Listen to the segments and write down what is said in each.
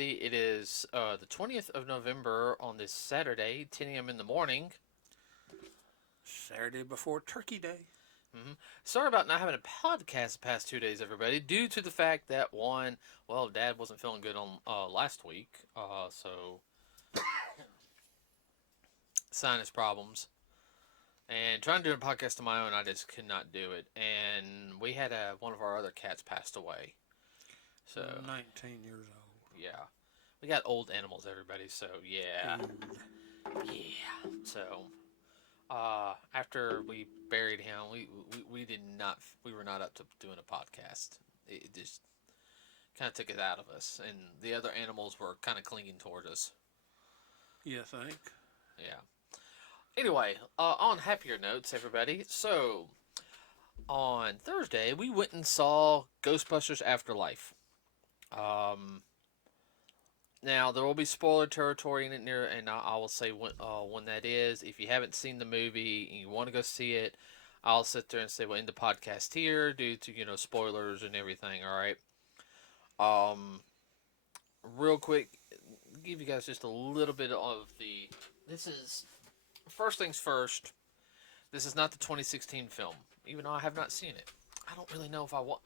everybody. It is the 20th of November on this Saturday, 10 a.m. in the morning. Saturday before Turkey Day. Sorry about not having a podcast the past 2 days, everybody, due to the fact that, one, well, Dad wasn't feeling good on last week, so sinus problems. And trying to do a podcast on my own, I just could not do it. And we had one of our other cats passed away. So 19 years old. yeah, we got old animals, everybody. So yeah, Old. yeah. So after we buried him, we did not we were not up to doing a podcast. It just kind of took it out of us, and the other animals were kind of clinging towards us. You think? Yeah. Anyway, on happier notes, everybody. So on Thursday, we went and saw Ghostbusters Afterlife. Now there will be spoiler territory in it near, and I will say when that is. If you haven't seen the movie and you want to go see it, I'll sit there and say we'll end the podcast here due to spoilers and everything. All right. Um, Real quick, give you guys just a little bit of the. This is first things first. This is not the 2016 film, even though I have not seen it. I don't really know if I want.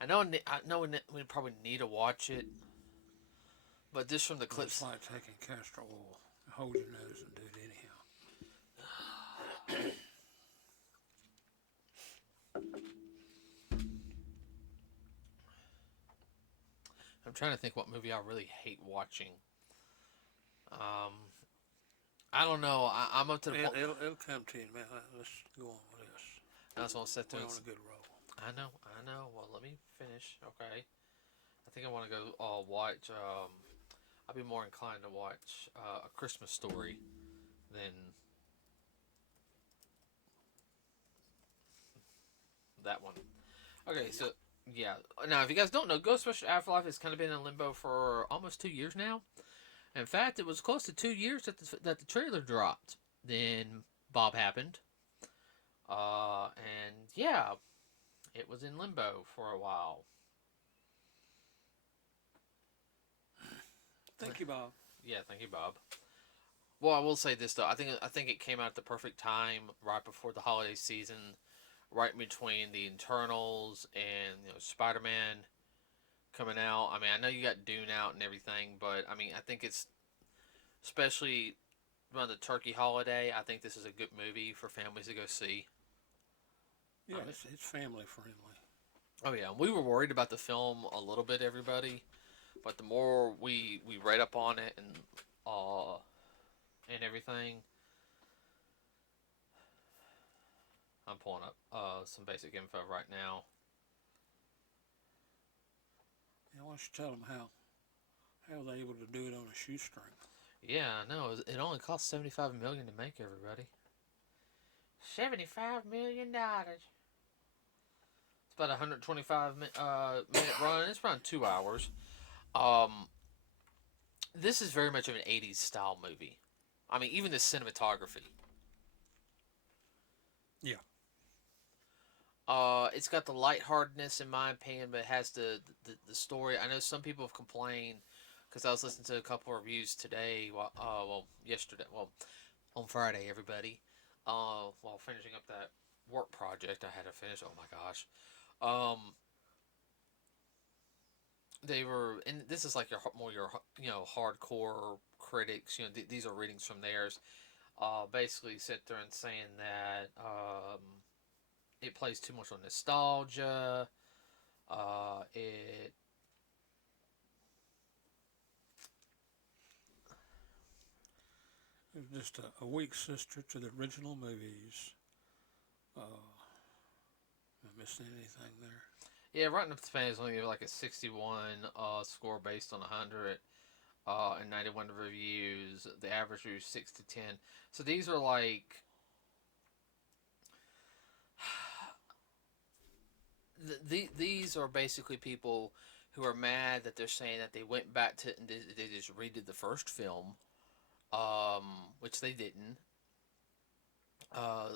I know we probably need to watch it. But just from the clips, It's like taking castor oil. Hold your nose and do it anyhow. I'm trying to think what movie I really hate watching. I don't know. I'm up to the point. It'll come to you, man. Let's go on with this. I just want to sit there. We're on a good roll. I know. Well, let me finish. Okay. I think I want to go watch. I'd be more inclined to watch A Christmas Story than that one. Okay, so yeah. Now, if you guys don't know, Ghostbusters Afterlife has kind of been in limbo for almost 2 years now. In fact, it was close to 2 years that the trailer dropped. Then Bob happened, and yeah, it was in limbo for a while. Thank you, Bob. Yeah, thank you, Bob. Well, I will say this though. I think it came out at the perfect time, right before the holiday season, right in between the internals and Spider-Man coming out. I mean, I know you got Dune out and everything, but I mean, I think it's especially around the turkey holiday. I think this is a good movie for families to go see. Yeah, I mean, it's family friendly. oh yeah, we were worried about the film a little bit, everybody, but the more we read up on it and everything, I'm pulling up some basic info right now. Yeah, why don't you tell them how they able to do it on a shoestring? Yeah, I know. It only cost $75 million to make, everybody. $75 million. It's about a 125 minute run. It's around 2 hours. Um, this is very much of an '80s style movie. I mean, even the cinematography. Yeah. It's got the lightheartedness in my opinion, but it has the story. I know some people have complained because I was listening to a couple of reviews today. Well, yesterday. Well, on Friday, everybody. While finishing up that work project I had to finish. Oh my gosh. Um, they were, and this is like your hardcore critics. These are readings from theirs. Basically sit there and saying that it plays too much on nostalgia. It It was just a weak sister to the original movies. Am I missing anything there? Yeah, Rotten Tomatoes only gave like a 61 score based on 100 and 91 reviews. The average review is 6 to 10. So these are like these are basically people who are mad that they're saying that they went back to and they just redid the first film, which they didn't. Uh,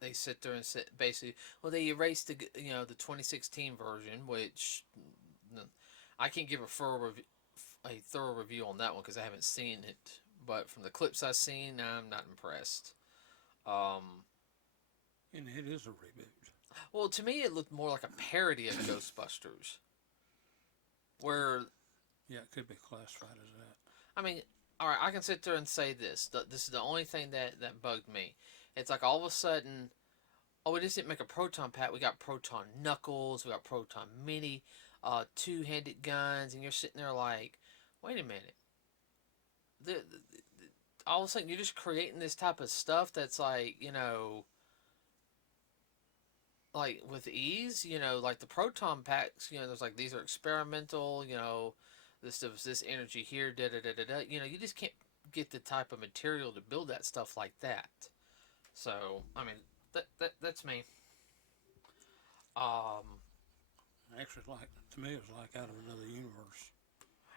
they sit there and say basically, well, they erased the 2016 version, which I can't give a a thorough review on that one because I haven't seen it. But from the clips I've seen, I'm not impressed. Um, And it is a reboot. well, to me, it looked more like a parody of Ghostbusters, where Yeah, it could be classified as that. I mean, all right, I can sit there and say this. This is the only thing that bugged me. It's like all of a sudden, oh, we just didn't make a proton pack. We got proton knuckles. We got proton mini, two-handed guns, and you're sitting there like, wait a minute. All of a sudden, you're just creating this type of stuff that's like, like with ease. Like the proton packs. There's like these are experimental. This energy here. Da da da da da. You just can't get the type of material to build that stuff like that. So I mean, that's me. Um, Actually, like to me, it was like out of another universe.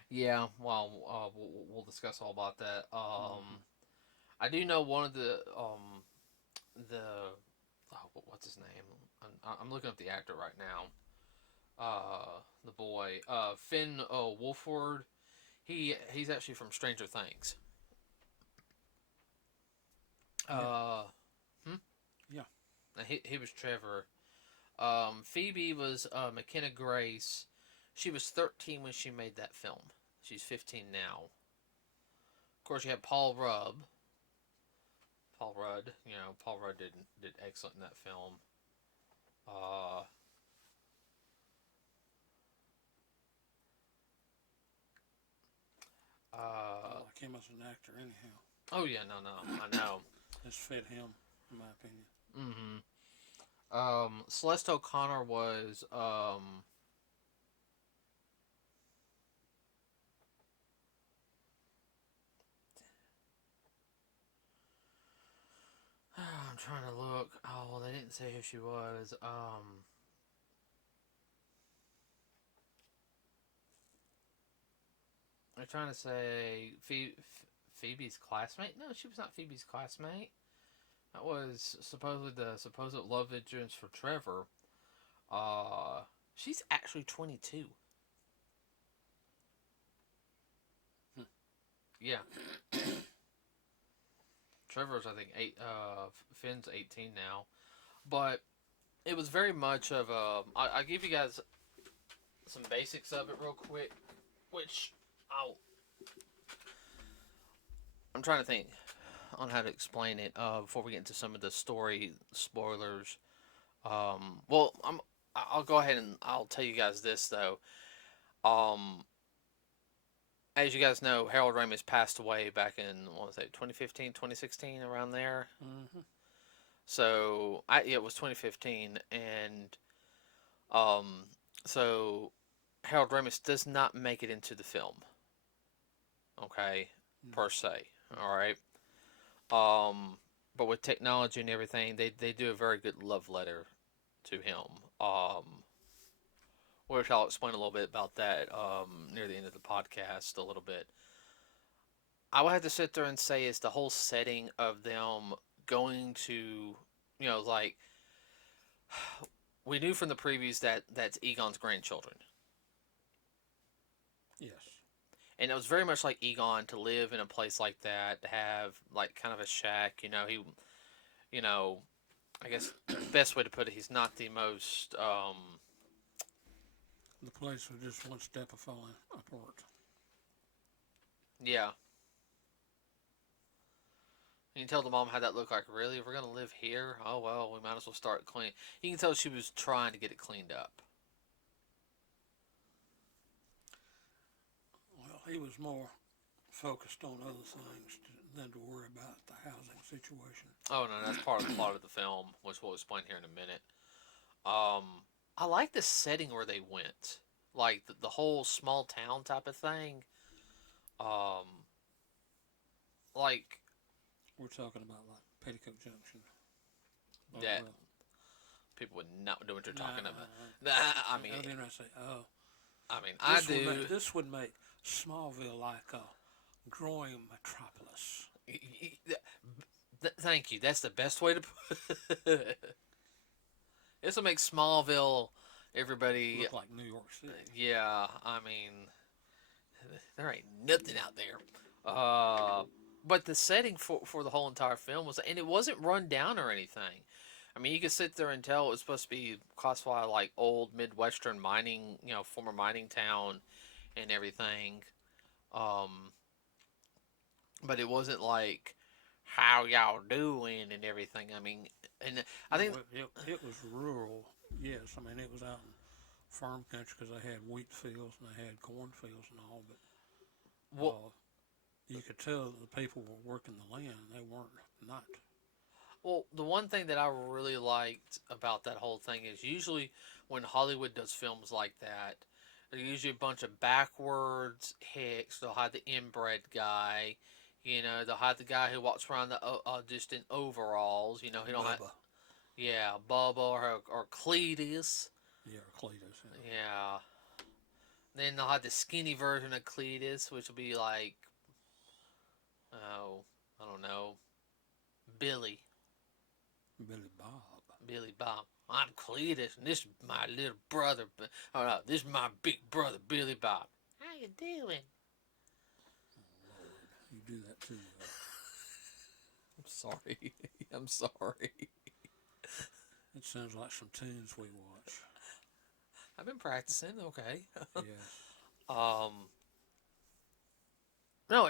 yeah. Well, we'll discuss all about that. Mm-hmm. I do know one of the what's his name? I'm looking up the actor right now. The boy, Finn Wolford. He's actually from Stranger Things. Yeah. Uh, hmm? Yeah. He was Trevor. Phoebe was McKenna Grace. She was 13 when she made that film. She's 15 now. Of course, you have Paul Rudd. Paul Rudd. Paul Rudd did excellent in that film. Uh, I uh, like him as an actor, anyhow. oh yeah, no, I know. This fit him, in my opinion. Mm-hmm. Celeste O'Connor was I'm trying to look. Oh, well, they didn't say who she was. They're trying to say Phoebe's classmate. No, she was not Phoebe's classmate. That was supposedly the supposed love interest for Trevor. Uh, she's actually 22. Hmm. Yeah, Trevor's I think eight. Finn's 18 now, but it was very much of a. I give you guys some basics of it real quick, which I'm trying to think on how to explain it before we get into some of the story spoilers. Well, I'll go ahead and I'll tell you guys this though. Um, as you guys know, Harold Ramis passed away back in what was it, 2015, 2016, around there. Mm-hmm. So it was 2015, and um, so Harold Ramis does not make it into the film. Okay, No. per se. All right. Um, but with technology and everything, they do a very good love letter to him. Which I'll explain a little bit about that near the end of the podcast a little bit. I would have to sit there and say it's the whole setting of them going to, like we knew from the previews that that's Egon's grandchildren, Yes. and it was very much like Egon to live in a place like that, to have like kind of a shack. You know, I guess best way to put it, he's not the most. The place was just one step of falling apart. Yeah. You can tell the mom had that look like, really? We're going to live here? Oh, well, we might as well start clean. You can tell she was trying to get it cleaned up. Well, he was more focused on other things than to worry about the housing situation. Oh, no, that's part of the plot of the film, which we'll explain here in a minute. I like the setting where they went. Like, the whole small town type of thing. Um, like, We're talking about like Petticoat Junction. that Well, people would not know what you're talking nah, about. Nah, I mean, I didn't say, oh, I mean, I do. This would make Smallville like a growing metropolis. Thank you. That's the best way to put it. This will make Smallville everybody. Look like New York City. Yeah, I mean, there ain't nothing out there. But the setting for the whole entire film was, and it wasn't run down or anything. I mean, you could sit there and tell it was supposed to be classified like old Midwestern mining, former mining town and everything. Um, but it wasn't like how y'all doing and everything. I mean, and I think It was rural. Yes, I mean it was out in farm country because they had wheat fields and they had corn fields and all. But well, you could tell the people were working the land. They weren't not. well, the one thing that I really liked about that whole thing is usually when Hollywood does films like that, they're usually a bunch of backwards hicks. They'll have the inbred guy. They'll have the guy who walks around just in overalls. He don't have. Bubba. Yeah, Bubba or Cletus. Yeah, Cletus. Yeah. Yeah. Then they'll have the skinny version of Cletus, which will be like, oh, I don't know, Billy. Billy Bob. Billy Bob. I'm Cletus, and this is my little brother. Oh no, this is my big brother, Billy Bob. How you doing? Oh, Lord, you do that too. I'm sorry. I'm sorry. It sounds like some tunes we watch. I've been practicing. Okay. Yes. No,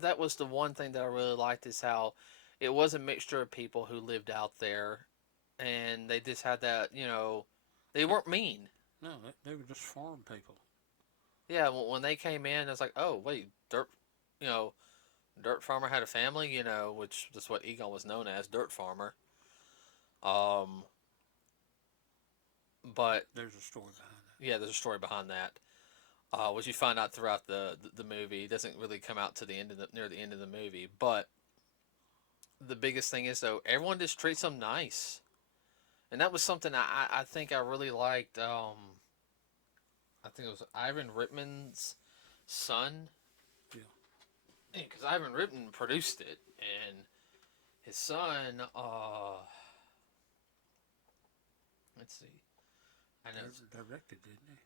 that was the one thing that I really liked is how it was a mixture of people who lived out there, and they just had that, they weren't mean. No, they were just farm people. Yeah, when they came in, I was like, oh wait, Dirt Farmer had a family, which is what Egon was known as, Dirt Farmer. Um, but There's a story behind that. yeah, there's a story behind that. Which you find out throughout the movie. It doesn't really come out to the end of near the end of the movie, but the biggest thing is though everyone just treats them nice, and that was something I think I really liked. I think it was Ivan Reitman's son. Yeah. Because Ivan Reitman produced it, and his son. Let's see. I know. Directed, didn't he?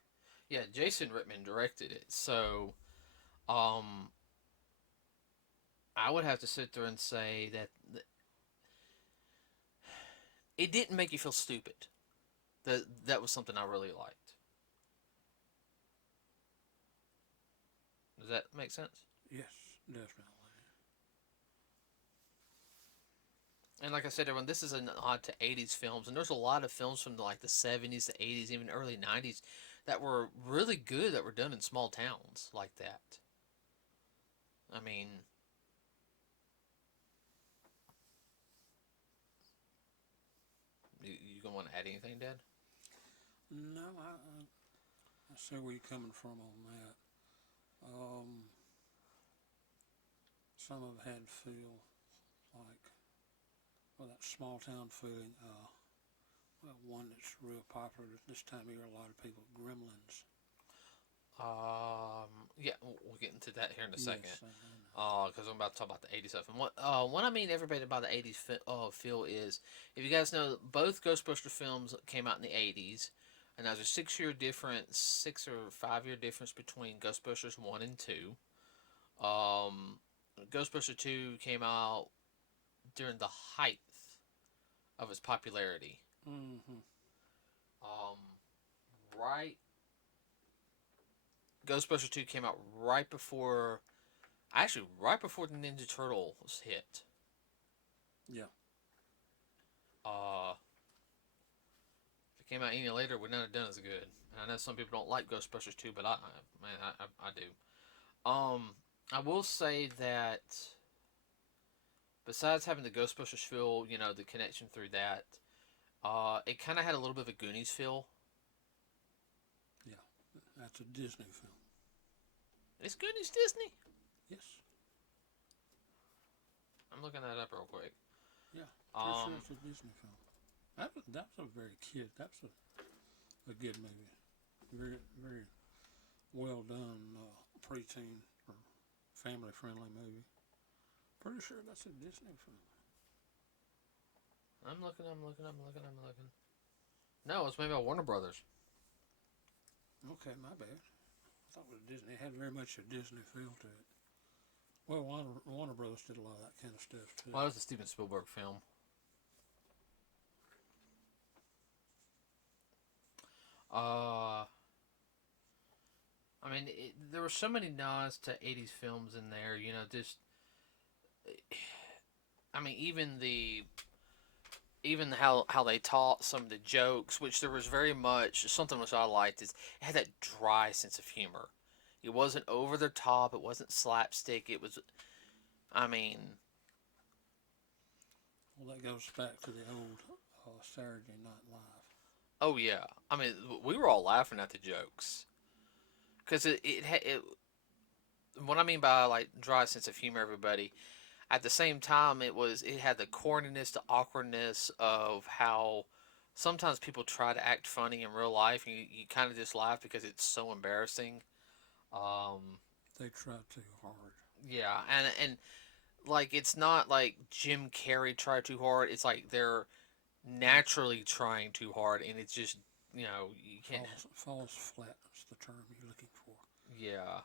Yeah, Jason Reitman directed it. So, I would have to sit there and say that it didn't make you feel stupid. That was something I really liked. Does that make sense? Yes, definitely. And like I said, everyone, this is an nod to 80s films, and there's a lot of films from like the 70s, the 80s, even early 90s that were really good that were done in small towns like that. I mean, you gonna want to add anything, Dad? No, I see where you're coming from on that. Some of it had feel like, well, that small town feeling. Well, one that's real popular this time of year, a lot of people, Gremlins. Yeah, we'll get into that here in a second. Yes, Because I'm about to talk about the 80s stuff. And what I mean everybody about the 80s feel is, if you guys know, both Ghostbuster films came out in the 80s, and there's a 6 or 5 year difference between Ghostbusters 1 and 2. Ghostbuster 2 came out during the height of its popularity. Mm-hmm. Right. Ghostbusters 2 came out right before the Ninja Turtles hit. Yeah. If it came out any later, it would not have done as good. And I know some people don't like Ghostbusters 2, but I do. I will say that besides having the Ghostbusters feel, the connection through that, it kind of had a little bit of a Goonies feel. Yeah, that's a Disney film. Is Goonies Disney? Yes. I'm looking that up real quick. Yeah, pretty sure it's a Disney film. That's a very that's a good movie. Very, very well done preteen or family friendly movie. Pretty sure that's a Disney film. I'm looking. No, it's made by Warner Brothers. Okay, my bad. thought it was Disney. It had very much a Disney feel to it. Well, Warner Brothers did a lot of that kind of stuff too. Well, it was a Steven Spielberg film. I mean, there were so many nods to 80s films in there, you know, just I mean, even how they taught some of the jokes, which there was very much something which I liked is it had that dry sense of humor. It wasn't over the top, it wasn't slapstick, it was I mean, Well, that goes back to the old Saturday Night Live. oh yeah. I mean, we were all laughing at the jokes. Cuz it what I mean by like dry sense of humor, everybody, at the same time it had the corniness, the awkwardness of how sometimes people try to act funny in real life and you kind of just laugh because it's so embarrassing. They tried too hard. Yeah, and like it's not like Jim Carrey tried too hard. It's like they're naturally trying too hard, and it's just you can't. Falls flat is the term you're looking for. Yeah.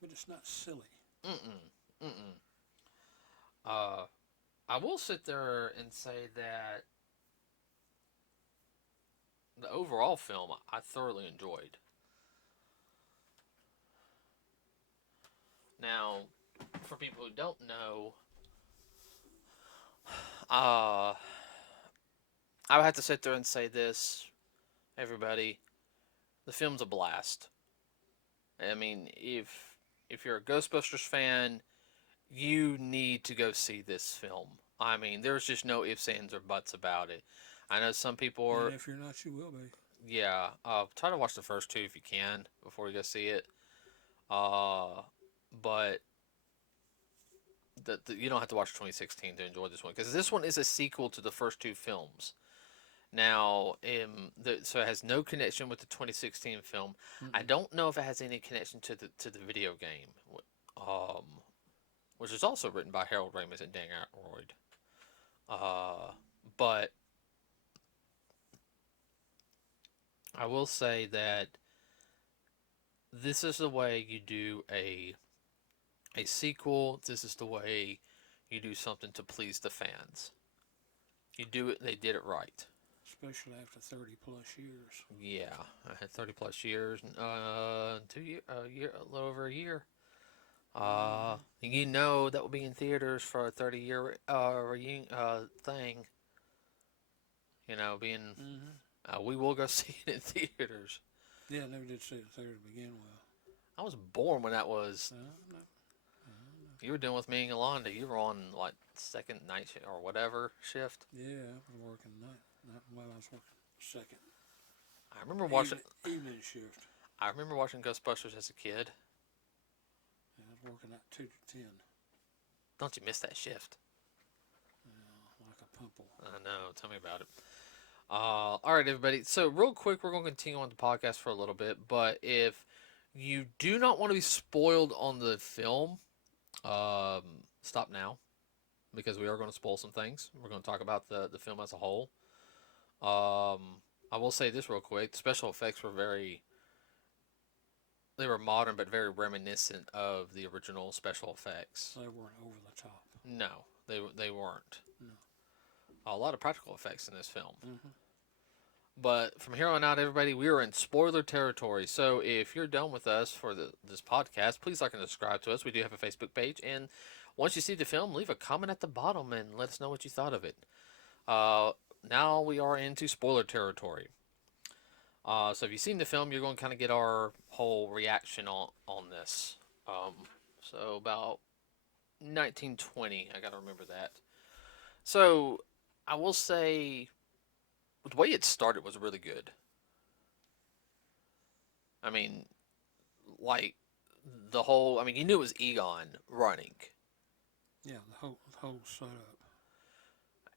But it's not silly. Mm-mm. Mm-mm. Uh, I will sit there and say that the overall film I thoroughly enjoyed. Now, for people who don't know, uh, I would have to sit there and say this, everybody. The film's a blast. I mean, if you're a Ghostbusters fan, you need to go see this film. I mean, there's just no ifs, ands, or buts about it. I know some people are. And if you're not, you will be. Yeah, try to watch the first two if you can before you go see it. But you don't have to watch 2016 to enjoy this one because this one is a sequel to the first two films. Now, so it has no connection with the 2016 film. Mm-mm. I don't know if it has any connection to the video game, which is also written by Harold Ramis and Dan Aykroyd. But I will say that this is the way you do a sequel. This is the way you do something to please the fans. You do it. They did it right. Especially after 30 plus years. Yeah, I had 30 plus years. 2 year, a little over a year. You know that will be in theaters for a 30-year thing. You know, being we will go see it in theaters. Yeah, I never did see it in theater to begin with. I was born when that was. No. You were doing with me and Yolanda. You were on like second night or whatever shift. Yeah, I was working night. Not while I was working second. I remember watching evening shift. I remember watching Ghostbusters as a kid. Yeah, I was working at 2 to 10. Don't you miss that shift? Yeah, like a pimple. I know. Tell me about it. All right, everybody. So real quick, we're going to continue on the podcast for a little bit. But if you do not want to be spoiled on the film, stop now. Because we are going to spoil some things. We're going to talk about the film as a whole. I will say this real quick. The special effects were they were modern but very reminiscent of the original special effects. They weren't over the top. No, they weren't. No. A lot of practical effects in this film. Mm-hmm. But from here on out, everybody, we are in spoiler territory. So if you're done with us for this podcast, please like and subscribe to us. We do have a Facebook page. And once you see the film, leave a comment at the bottom and let us know what you thought of it. Now we are into spoiler territory. So if you've seen the film, you're going to kind of get our whole reaction on this. So about 1920, I got to remember that. So I will say the way it started was really good. I mean, like you knew it was Egon running. Yeah, the whole setup.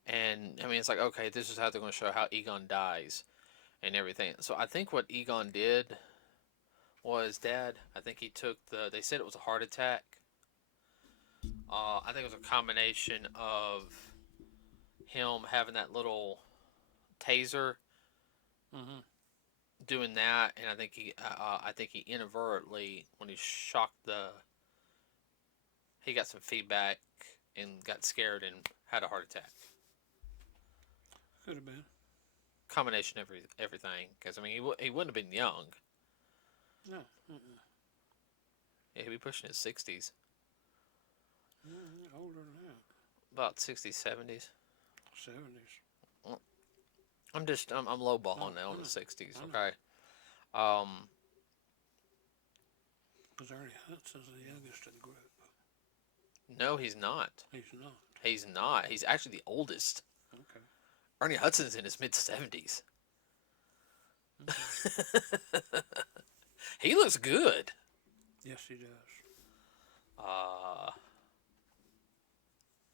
And I mean, it's like, okay, this is how they're going to show how Egon dies and everything. So I think what Egon did was, I think he took they said it was a heart attack. I think it was a combination of him having that little taser doing that, and I think he inadvertently, when he shocked he got some feedback and got scared and had a heart attack. Could have been. Combination of everything, because I mean he wouldn't have been young. No. Yeah, he'd be pushing his 60s, Older than that. about 60s, 70s. 70s. I'm lowballing now in the 60s. Okay. Um, Because Ernie Hudson's the youngest in the group. no, he's not. He's not. He's not. He's actually the oldest. Okay. Ernie Hudson's in his mid 70s. Okay. He looks good. Yes, he does.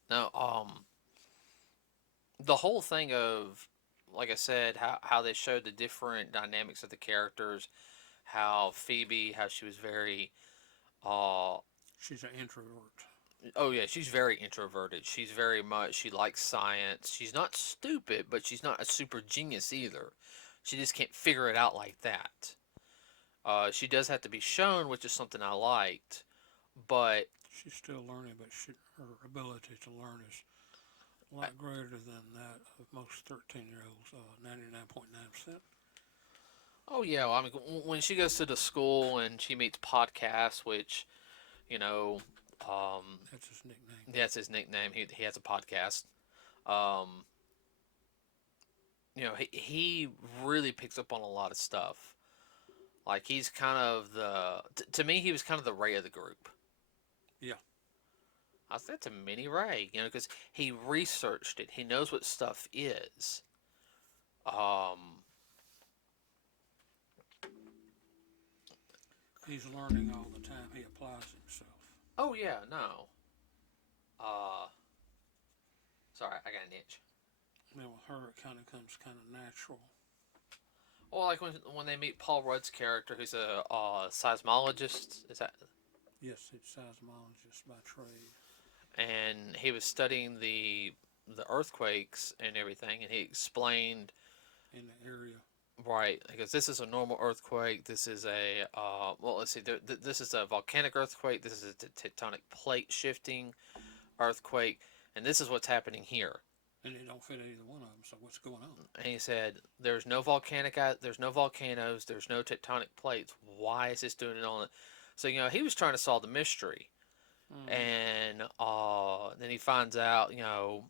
No, the whole thing of, like I said, how they showed the different dynamics of the characters, how Phoebe, how she was very, She's an introvert. oh yeah, she's very introverted. She's very much, she likes science. She's not stupid, but she's not a super genius either. She just can't figure it out like that. She does have to be shown, which is something I liked, but She's still learning, but her ability to learn is a lot greater than that of most 13-year-olds, 99.9%. oh yeah, well, I mean, when she goes to the school and she meets podcasts, which, you know, That's his nickname. that's his nickname. He has a podcast. Um, you know, he really picks up on a lot of stuff. Like he's kind of to me, he was kind of the Ray of the group. Yeah. I said that's a mini Ray, you know, because he researched it. He knows what stuff is. He's learning all the time. He applies himself. Oh yeah, no. Sorry, I got an itch. I mean, with her, it kind of comes kind of natural. Well, like when they meet Paul Rudd's character, who's a seismologist, is that? Yes, he's a seismologist by trade. And he was studying the earthquakes and everything, and he explained in the area. Right, because this is a normal earthquake. This is a well, let's see. This is a volcanic earthquake. This is a tectonic plate shifting earthquake, and this is what's happening here. And they don't fit either one of them. So what's going on? And he said, there's no there's no volcanoes, there's no tectonic plates. Why is this doing it on it? So you know, he was trying to solve the mystery, and then he finds out. You know,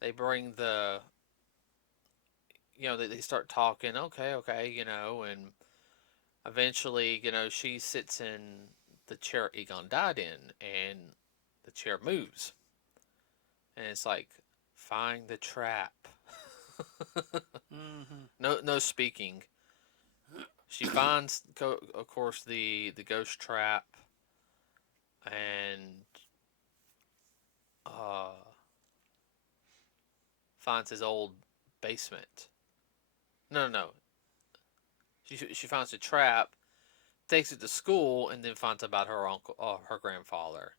they bring the. You know, they start talking. Okay, you know, and eventually, you know, she sits in the chair Egon died in, and the chair moves, and it's like, find the trap. No speaking. She finds, of course, the ghost trap, and finds his old basement. No. She finds the trap, takes it to school, and then finds out about her uncle, her grandfather.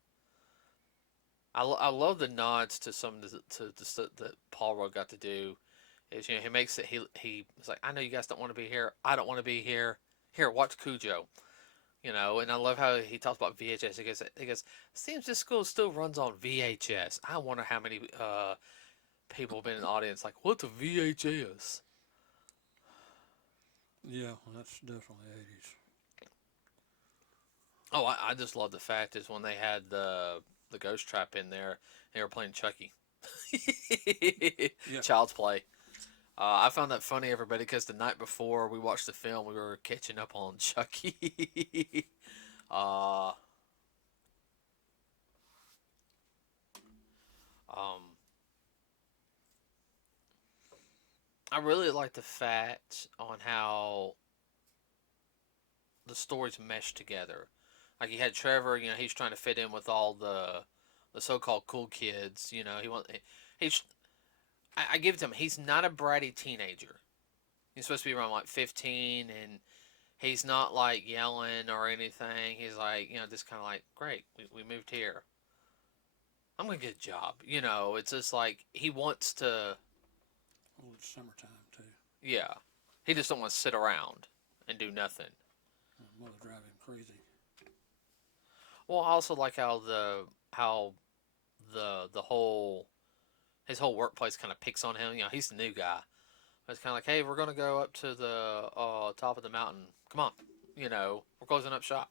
I love the nods to some of the stuff that Paul Rudd got to do. Is, you know, he makes it. He's like, I know you guys don't want to be here. I don't want to be here. Here, watch Cujo. You know, and I love how he talks about VHS. He goes, seems this school still runs on VHS. I wonder how many people have been in the audience like, what's a VHS? Yeah, well, that's definitely 80s. Oh, I just love the fact is when they had the ghost trap in there, they were playing Chucky. Yeah. Child's Play. I found that funny, everybody, because the night before we watched the film, we were catching up on Chucky. I really like the fact on how the stories mesh together. Like you had Trevor, you know, he's trying to fit in with all the so-called cool kids. You know, he's I give it to him. He's not a bratty teenager. He's supposed to be around like 15, and he's not like yelling or anything. He's like, you know, just kind of like, great, we moved here. I'm gonna get a job. You know, it's just like he wants to. Well, it's summertime too. Yeah, He just don't want to sit around and do nothing. Mother drive him crazy. Well, I also like how the whole his whole workplace kind of picks on him. You know, he's the new guy. It's kind of like, hey, we're gonna go up to the top of the mountain. Come on, you know, we're closing up shop.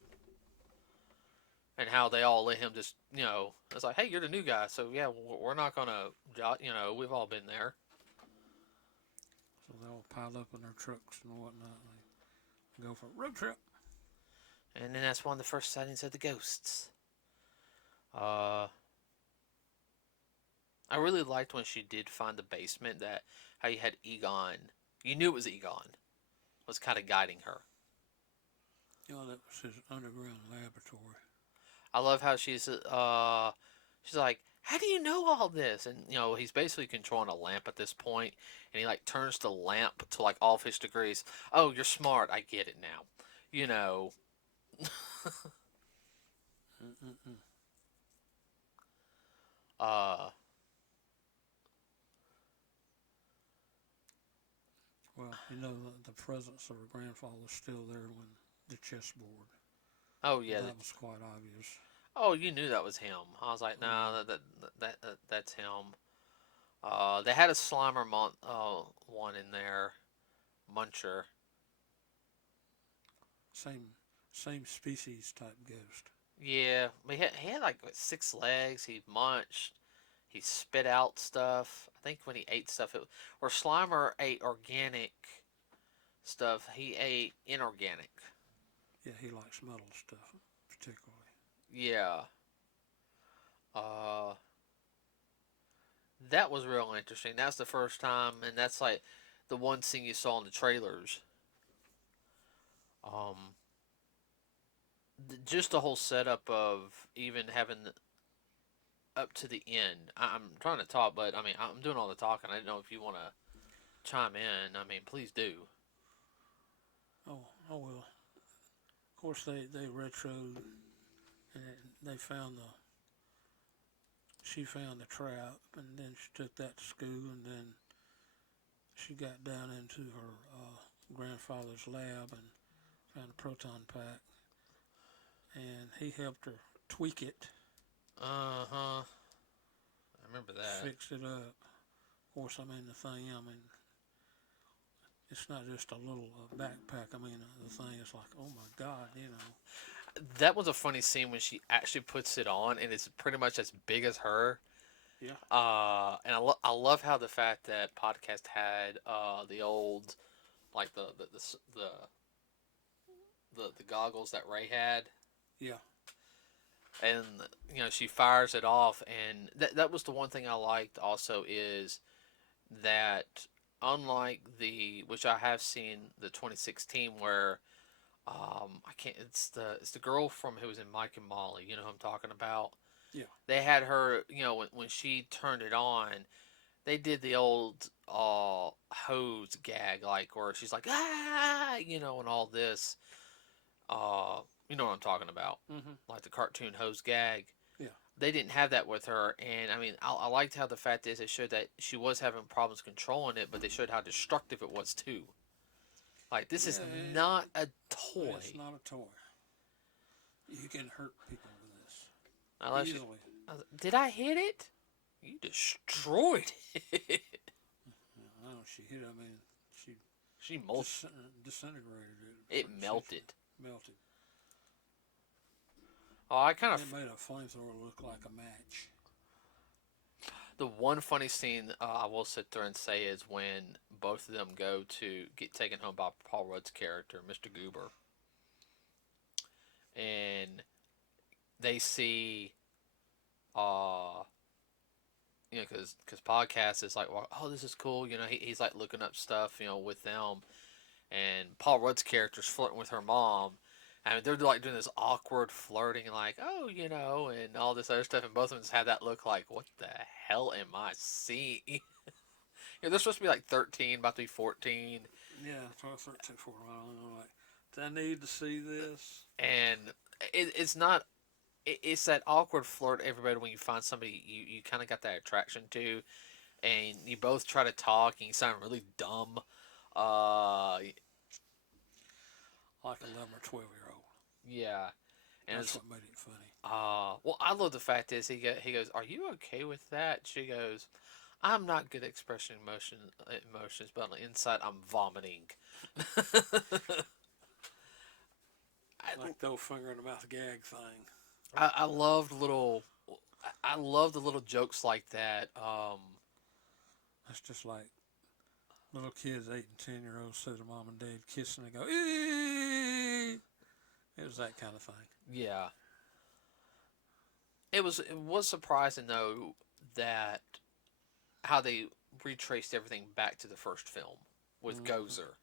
And how they all let him just, you know, it's like, hey, you're the new guy, so yeah, we're not gonna, you know, we've all been there. So they all pile up in their trucks and whatnot. And go for a road trip. And then that's one of the first sightings of the ghosts. Uh, I really liked when she did find the basement. That how you had Egon, you knew it was Egon, was kind of guiding her. You know, that was his underground laboratory. I love how she's like, how do you know all this? And you know, he's basically controlling a lamp at this point, and he like turns the lamp to like all of his degrees. Oh, you're smart. I get it now. You know. Mm-mm-mm. uh, Well, you know, the presence of her grandfather's still there when the chessboard. oh yeah. That was quite obvious. Oh, you knew that was him. I was like, nah, that's him. They had a Slimer one in there, Muncher. Same species type ghost. Yeah, he had like 6 legs. He munched. He spit out stuff. I think when he ate stuff, or Slimer ate organic stuff. He ate inorganic. Yeah, he likes metal stuff particularly. Yeah. Uh, that was real interesting. That's the first time, and that's like the one scene you saw in the trailers. Um, just the whole setup of even having up to the end. I'm trying to talk, but I mean, I'm doing all the talking. I didn't know if you want to chime in. I mean, please do. Oh well. Of course, they retroed and they found the. She found the trap, and then she took that to school, and then she got down into her grandfather's lab and found a proton pack, and he helped her tweak it. Uh-huh. I remember that. Fix it up. Of course, I mean the thing. I mean, it's not just a little backpack. I mean, the thing is like, oh my God, you know. That was a funny scene when she actually puts it on, and it's pretty much as big as her. Yeah. And I love how the fact that podcast had the old like the goggles that Ray had. Yeah. And you know she fires it off, and that was the one thing I liked. Also, is that unlike the which I have seen the 2016 where I can't it's the girl from who was in Mike and Molly. You know who I'm talking about. Yeah. They had her. You know when she turned it on, they did the old hose gag like where she's like ah you know and all this. You know what I'm talking about, Mm-hmm. like the cartoon hose gag. Yeah. They didn't have that with her, and I mean, I liked how the fact is it showed that she was having problems controlling it, but they showed how destructive it was too. Like this is not a toy. It's not a toy. You can hurt people with this Easily. Did I hit it? You destroyed it. I know she hit. I mean, she molted. Disintegrated it. It melted. Melted. Oh, I kind of. It made a flamethrower look like a match. The one funny scene I will sit there and say is when both of them go to get taken home by Paul Rudd's character, Mr. Goober, and they see, you know, because podcast is like, well, oh, this is cool, you know, he's like looking up stuff, you know, with them, and Paul Rudd's character's flirting with her mom. I mean, they're like doing this awkward flirting, like, oh, you know, and all this other stuff, and both of them just have that look like, what the hell am I seeing? You know, they're supposed to be like 13, about to be 14. Yeah, 12, 13, 14. I don't know, like, do I need to see this? And it's not, it's that awkward flirt, everybody, when you find somebody you kind of got that attraction to, and you both try to talk, and you sound really dumb. Uh, Like 11 or 12-year-old. yeah, and That's it's what made it funny. well, I love the fact is he goes, "Are you okay with that?" She goes, "I'm not good at expressing emotions, but on the inside, I'm vomiting." I, Like the old finger in the mouth gag thing. I loved little. I love the little jokes like that. That's just like little kids, 8 and 10-year-olds, see their mom and dad kissing and go, "Eee!" It was that kind of thing. Yeah, it was surprising though that how they retraced everything back to the first film with Gozer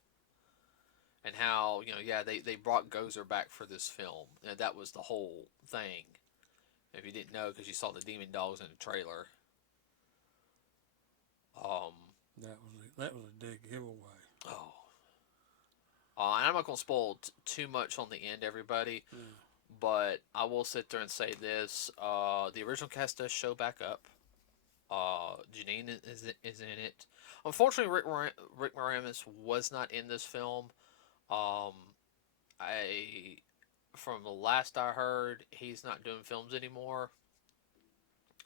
and how yeah they brought Gozer back for this film and that was the whole thing. If you didn't know because you saw the demon dogs in the trailer. Um. That was a dead giveaway. Oh. And I'm not gonna spoil too much on the end, everybody. Yeah. But I will sit there and say this: the original cast does show back up. Janine is in it. Unfortunately, Rick Moranis was not in this film. Um, I from the last I heard, he's not doing films anymore.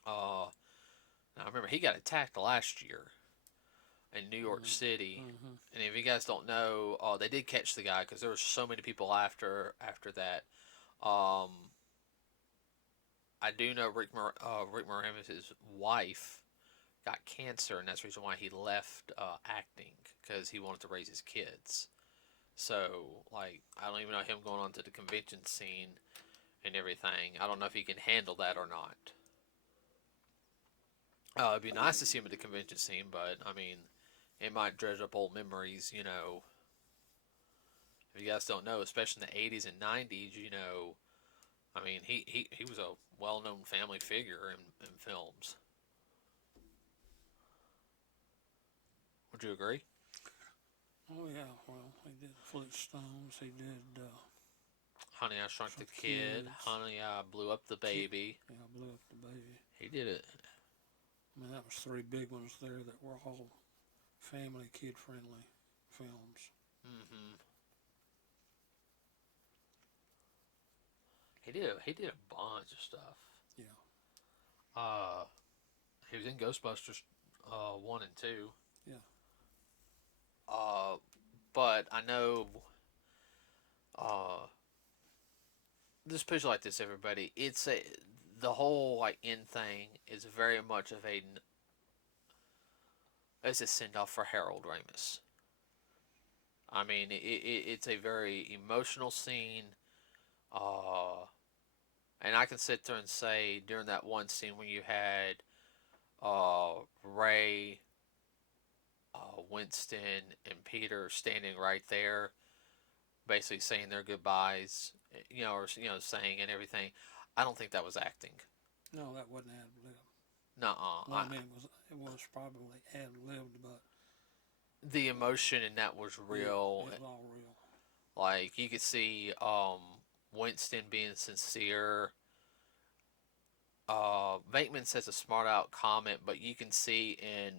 Uh, now remember he got attacked last year in New York City, Mm-hmm. and if you guys don't know, they did catch the guy because there were so many people after that. Um, I do know Rick Moranis' wife got cancer, and that's the reason why he left acting because he wanted to raise his kids. So, like, I don't even know him going on to the convention scene and everything. I don't know if he can handle that or not. It'd be nice to see him at the convention scene, but I mean, it might dredge up old memories. If you guys don't know, especially in the '80s and '90s, I mean, he was a well-known family figure in films. Would you agree? Oh yeah, well, he did Flintstones. He did Honey, I Shrunk the Shrunk Kid. Kids. Honey, I Blew Up the Baby. Yeah, Blew Up the Baby. He did it. I mean, that was 3 big ones there that were all family, kid-friendly films. Mm-hmm. He did a bunch of stuff. Yeah. Uh, he was in Ghostbusters, 1 and 2. Yeah. But I know, uh, this picture like this, everybody. The whole like end thing is very much of it's a send off for Harold Ramis. I mean, it's a very emotional scene. Uh, and I can sit there and say during that one scene when you had Ray, Winston, and Peter standing right there, basically saying their goodbyes, or saying and everything. I don't think that was acting. No, that wasn't ad lib. Nuh-uh. Well, I mean, it was probably ad libbed, but The emotion in that was real. Yeah, it was all real. Like you could see Winston being sincere. Bateman says a smart out comment, but you can see and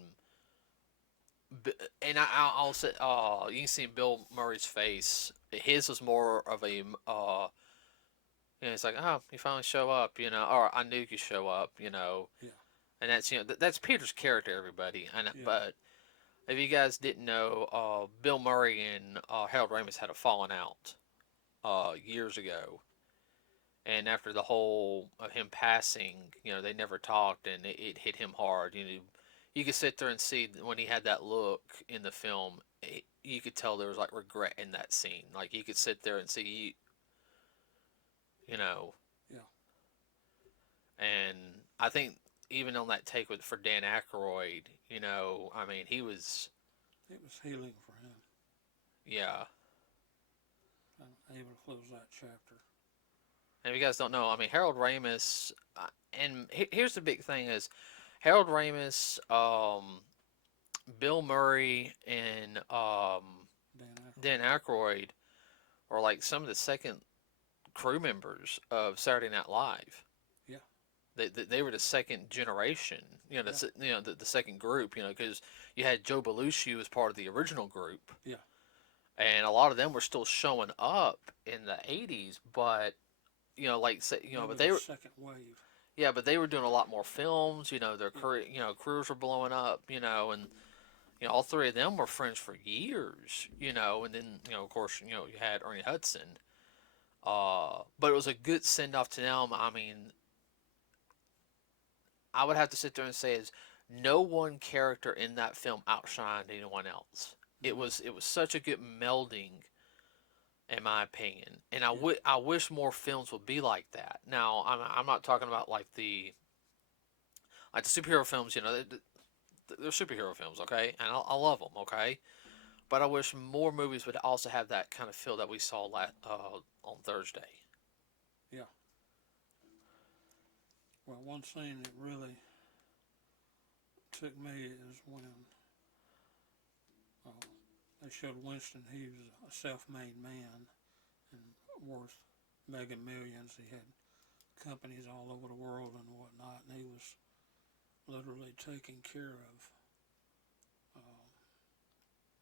I'll say, you can see in Bill Murray's face. His was more of a, it's like, oh, you finally show up, or I knew you'd show up, Yeah. and that's that's Peter's character, everybody. And Yeah. but if you guys didn't know, Bill Murray and Harold Ramis had a falling out years ago. And after the whole of him passing, they never talked, and it hit him hard. You could sit there and see when he had that look in the film. You could tell there was like regret in that scene. Like you could sit there and see, Yeah. And I think even on that take for Dan Aykroyd, I mean, he was. It was healing for him. Yeah. I'm able to close that chapter. And if you guys don't know, I mean, Harold Ramis, and here's the big thing is, Harold Ramis, Bill Murray, and Dan Aykroyd are like some of the second crew members of Saturday Night Live. Yeah. They were the second generation, the second group, because you had Joe Belushi was part of the original group, Yeah. and a lot of them were still showing up in the '80s, but but The they were second wave. yeah, but they were doing a lot more films, their career, careers were blowing up, and all three of them were friends for years, and then of course you had Ernie Hudson, but it was a good send off to them. I mean, I would have to sit there and say is no one character in that film outshined anyone else. It was such a good melding, in my opinion, and I wish more films would be like that. Now I'm not talking about like the superhero films, they're superhero films, okay, and I love them, okay, but I wish more movies would also have that kind of feel that we saw on Thursday. Yeah. Well, one scene that really took me is when uh, they showed Winston. He was a self-made man and worth mega millions. He had companies all over the world and whatnot, and he was literally taking care of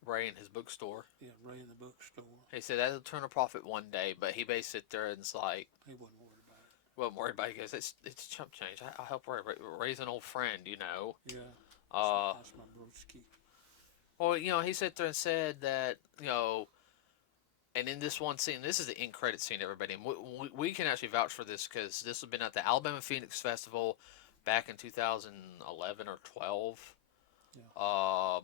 Ray in his bookstore. Ray in the bookstore. He said that'll turn a profit one day, but he basically sit there and it's like he wasn't worried about it. Wasn't worried about it. He goes, it's chump change. I'll help Ray. Ray's an old friend, Yeah. That's my broski. Well, he sat there and said that, and in this one scene, this is the end credit scene, everybody. And we can actually vouch for this because this has been at the Alabama Phoenix Festival back in 2011 or 12. Yeah.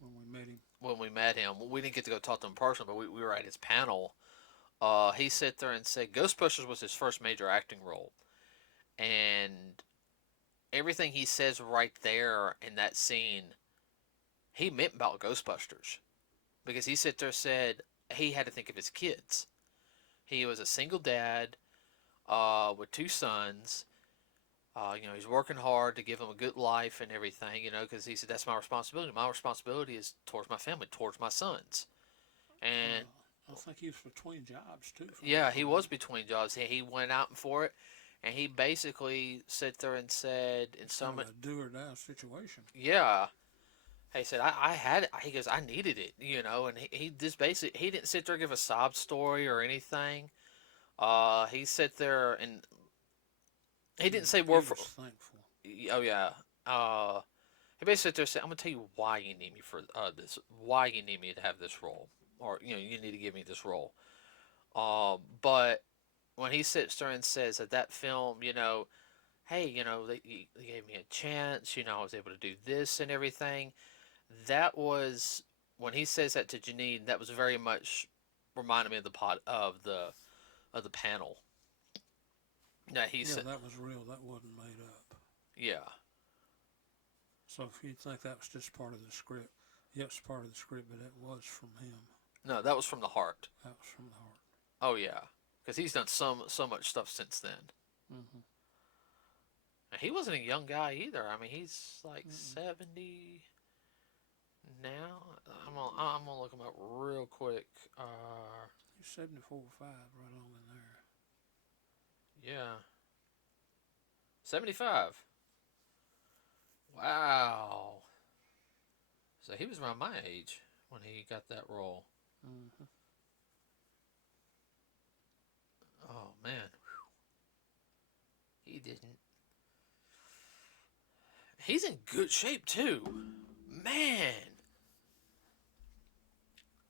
When we met him. When we met him. We didn't get to go talk to him personally, but we were at his panel. He sat there and said Ghostbusters was his first major acting role. And everything he says right there in that scene, he meant about Ghostbusters. Because he sat there and said he had to think of his kids. He was a single dad with two sons. He's working hard to give them a good life and everything, because he said that's my responsibility. My responsibility is towards my family, towards my sons. And I think he was between jobs too. Yeah, he was between jobs. He went out for it, and he basically sat there and said, "In some a do or die situation." Yeah, he said, "I had it." He goes, "I needed it," and he just basically he didn't sit there and give a sob story or anything. He sat there and he didn't say word for. Thankful. Oh yeah. He basically sat there and said, "I'm gonna tell you why you need me for this. Why you need me to have this role, or you need to give me this role." But when he sits there and says that film, hey, they gave me a chance, I was able to do this and everything. That was when he says that to Janine. That was very much reminded me of the panel. That he said that was real. That wasn't made up. Yeah. So if you think that was just part of the script, it's part of the script, but it was from him. No, that was from the heart. That was from the heart. Oh yeah, because he's done so much stuff since then. Mm-hmm. And he wasn't a young guy either. I mean, he's like 70 now. I'm gonna look him up real quick. He's 74 or 5, right along in there. Yeah. 75. Wow. So he was around my age when he got that role. Mm-hmm. Oh, man. He didn't. He's in good shape, too. Man.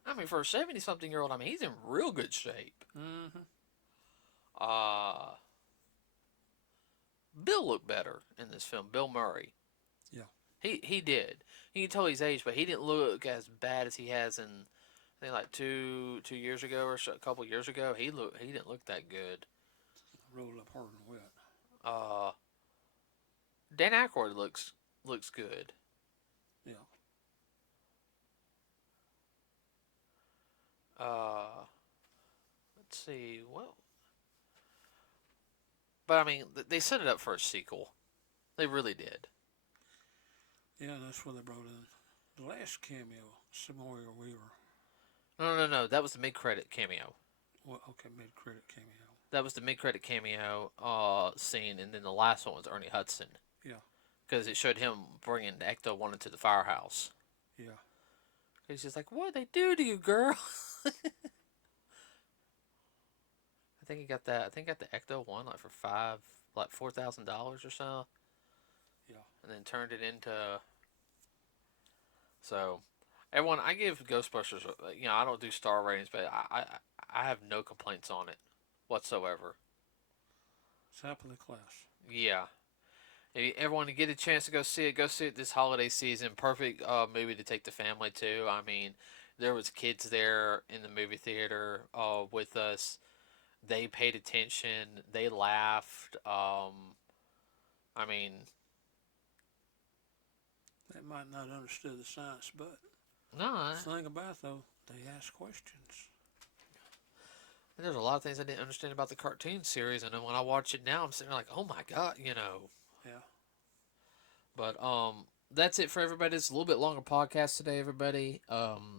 I mean, for a 70-something-year-old, he's in real good shape. Mm-hmm. Bill looked better in this film. Bill Murray. Yeah. He did. You can tell he's aged, but he didn't look as bad as he has in, I think, like two years ago or so, a couple years ago. He didn't look that good. Rolled up hard and wet. Dan Aykroyd looks good. Yeah. Let's see. Well, but they set it up for a sequel. They really did. Yeah, that's where they brought in the last cameo, Samoa Weaver. No. That was the mid-credit cameo. Well, okay, mid-credit cameo. That was the mid-credit cameo scene, and then the last one was Ernie Hudson. Yeah. Because it showed him bringing Ecto-1 into the firehouse. Yeah. He's just like, "What they do to you, girl?" I think he got that. I think he got the Ecto-1 like for $4,000 or so. Yeah. And then turned it into. So, everyone, I give Ghostbusters. I don't do star ratings, but I have no complaints on it whatsoever. It's half of the class. Yeah. If everyone to get a chance to go see it. Go see it this holiday season. Perfect movie to take the family to. I mean, there was kids there in the movie theater with us. They paid attention. They laughed. I mean, They might not understood the science, but no. the thing about it, though, they ask questions. There's a lot of things I didn't understand about the cartoon series, and then when I watch it now, I'm sitting there like, oh my god, Yeah. But that's it for everybody. It's a little bit longer podcast today, everybody.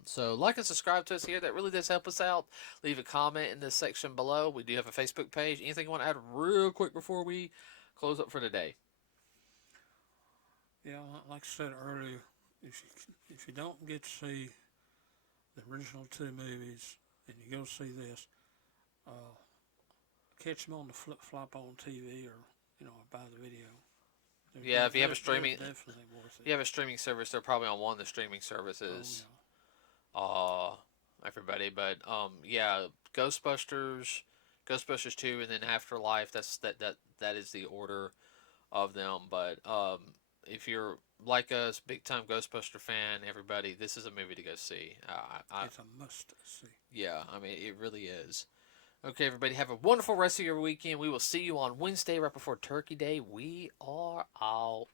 So like and subscribe to us here. That really does help us out. Leave a comment in the section below. We do have a Facebook page. Anything you want to add real quick before we close up for today? Yeah, like I said earlier, if you don't get to see the original two movies and you go see this, catch them on the flip flop on TV or buy the video. Yeah, if you have a streaming, definitely worth it. if you have a streaming service, they're probably on one of the streaming services. Everybody, but yeah, Ghostbusters, Ghostbusters 2, and then Afterlife. That is the order of them. But if you're like us, big time Ghostbuster fan, everybody, this is a movie to go see. It's a must see. Yeah, I mean it really is. Okay, everybody, have a wonderful rest of your weekend. We will see you on Wednesday right before Turkey Day. We are out.